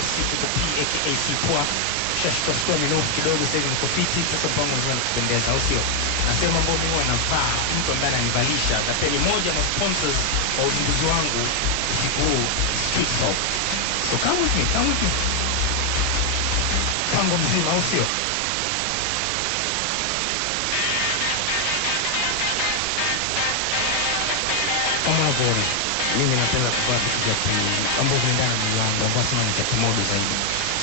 boy Sipo P aka Sipwa. Shashtua stoa minofu kidogo sasa hivi niko fiti. Sasa mpango mzima nakupendeza au sio? Nasema mambo mimi huwa navaa mtu ambaye ananivalisha. Sasa ni moja na sponsors wa uzinduzi wangu usiku huu Street Soap. So come with me, come with me. Mpango mzima au sio? Kama unavyoona mimi napenda kuvaa vitu vya ambavyo vinaendana na mwili wangu, ambavyo sema ni kimodo zaidi.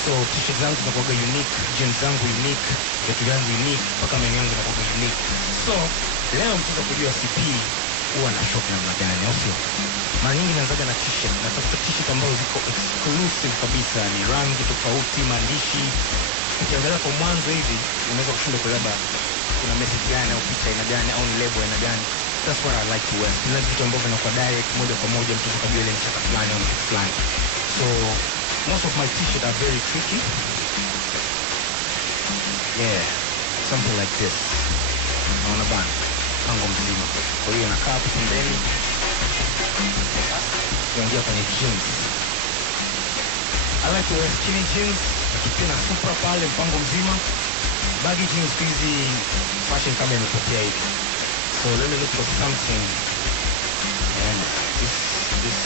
So t-shirt zangu zinakuwa unique, jeans zangu unique, viatu vyangu unique, mpaka menu yangu inakuwa unique. So leo mtaka kujua CP huwa na shop namna gani au sio? Mara nyingi naanzaga na t-shirt, na tafuta t-shirt ambazo ziko exclusive kabisa, ni rangi tofauti, maandishi. Ukiangalia kwa mwanzo hivi unaweza kushindwa kuelewa kuna message gani au picha ina gani au ni label ina gani. That's what I like to wear. Kuna vitu ambavyo vinakuwa direct moja kwa moja mtu akajua ile mchaka fulani au mtu fulani. So most of my t-shirt are very tricky. Yeah, something like this. Naona bana, pango mzima. Kwa hiyo nakaa hapo pembeni. Tunaingia kwenye jeans. I like to wear skinny jeans. Nakipenda super pale mpango mzima. Baggy jeans hizi fashion kama imepotea hivi. So let me look for something. And this